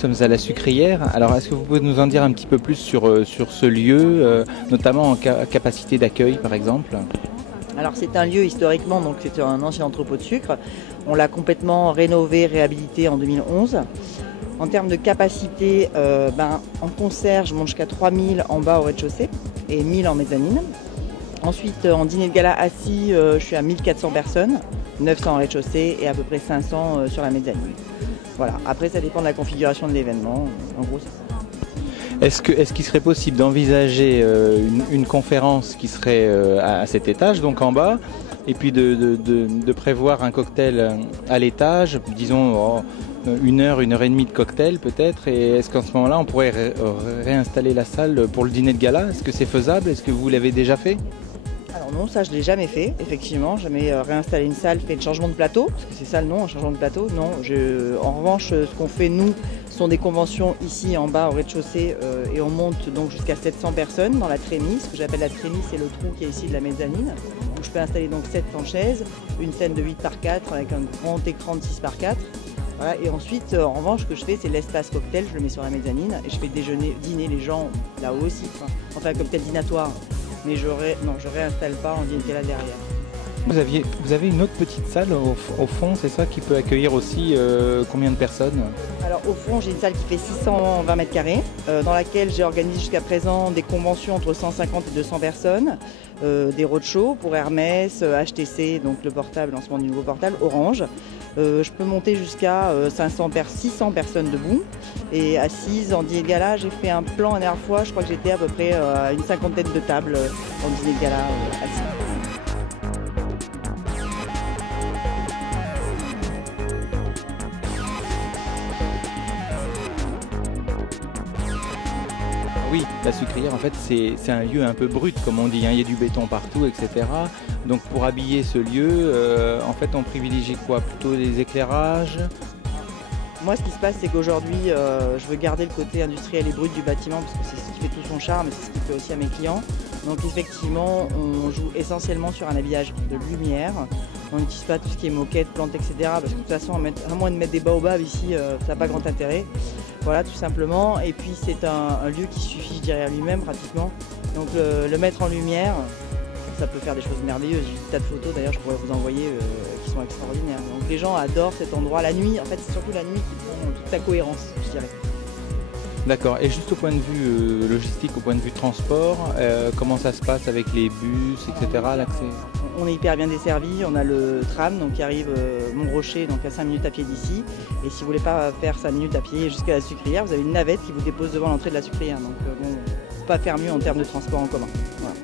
sommes à la Sucrière. Alors, est-ce que vous pouvez nous en dire un petit peu plus sur ce lieu, notamment en capacité d'accueil, par exemple? Alors c'est un lieu historiquement, donc c'était un ancien entrepôt de sucre. On l'a complètement rénové, réhabilité en 2011. En termes de capacité, en concert, je monte jusqu'à 3000 en bas au rez-de-chaussée et 1000 en mezzanine. Ensuite, en dîner de gala assis, je suis à 1400 personnes, 900 en rez-de-chaussée et à peu près 500 sur la mezzanine. Voilà. Après, ça dépend de la configuration de l'événement. En gros, c'est ça. Est-ce qu'il serait possible d'envisager une conférence qui serait à cet étage, donc en bas, et puis de prévoir un cocktail à l'étage, disons 1 heure et demie de cocktail peut-être, et est-ce qu'en ce moment-là on pourrait réinstaller la salle pour le dîner de gala? Est-ce que c'est faisable? Est-ce que vous l'avez déjà fait? Alors non, ça je ne l'ai jamais fait, effectivement, jamais réinstaller une salle, fait le changement de plateau, parce que c'est ça le nom, un changement de plateau, non. En revanche, ce qu'on fait nous, sont des conventions ici en bas au rez-de-chaussée et on monte donc jusqu'à 700 personnes dans la trémie. Ce que j'appelle la trémie, c'est le trou qui est ici de la mezzanine, où je peux installer donc 700 chaises, une scène de 8 par 4 avec un grand écran de 6 par 4. Voilà. Et ensuite, en revanche, ce que je fais, c'est l'espace cocktail, je le mets sur la mezzanine et je fais dîner les gens là-haut aussi, enfin un cocktail dînatoire. Mais je réinstalle pas en dîner là derrière. Vous avez une autre petite salle au fond, c'est ça, qui peut accueillir aussi combien de personnes? Alors au fond, j'ai une salle qui fait 620 mètres carrés, dans laquelle j'ai organisé jusqu'à présent des conventions entre 150 et 200 personnes, des roadshows pour Hermès, HTC, donc le portable, lancement du nouveau portable, Orange. Je peux monter jusqu'à 600 personnes debout et assises en dîner de gala. J'ai fait un plan la dernière fois, je crois que j'étais à peu près à une cinquantaine de tables en dîner de gala assises. Oui, la Sucrière, en fait, c'est un lieu un peu brut, comme on dit, hein. Il y a du béton partout, etc. Donc pour habiller ce lieu, en fait, on privilégie quoi? Plutôt les éclairages? Moi, ce qui se passe, c'est qu'aujourd'hui, je veux garder le côté industriel et brut du bâtiment, parce que c'est ce qui fait tout son charme et c'est ce qui fait aussi à mes clients. Donc effectivement, on joue essentiellement sur un habillage de lumière. On n'utilise pas tout ce qui est moquette, plantes, etc. Parce que de toute façon, à moins de mettre des baobabs ici, ça n'a pas grand intérêt. Voilà, tout simplement. Et puis c'est un lieu qui suffit derrière lui-même pratiquement. Donc le mettre en lumière, ça peut faire des choses merveilleuses. J'ai des tas de photos d'ailleurs, je pourrais vous envoyer qui sont extraordinaires. Donc les gens adorent cet endroit la nuit. En fait, c'est surtout la nuit qui font toute sa cohérence, je dirais. D'accord. Et juste au point de vue logistique, au point de vue transport, comment ça se passe avec les bus, etc., l'accès? On est hyper bien desservi, on a le tram donc, qui arrive Montrocher, donc à 5 minutes à pied d'ici. Et si vous ne voulez pas faire 5 minutes à pied jusqu'à la Sucrière, vous avez une navette qui vous dépose devant l'entrée de la Sucrière. Donc faut pas faire mieux en termes de transport en commun. Voilà.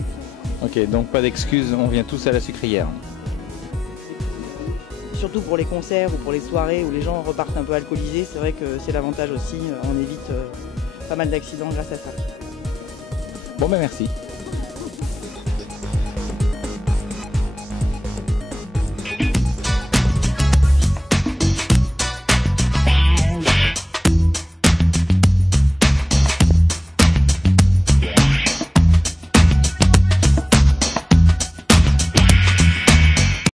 Ok, donc pas d'excuses, on vient tous à la Sucrière. Surtout pour les concerts ou pour les soirées où les gens repartent un peu alcoolisés, c'est vrai que c'est l'avantage aussi, on évite pas mal d'accidents grâce à ça. Bon ben merci.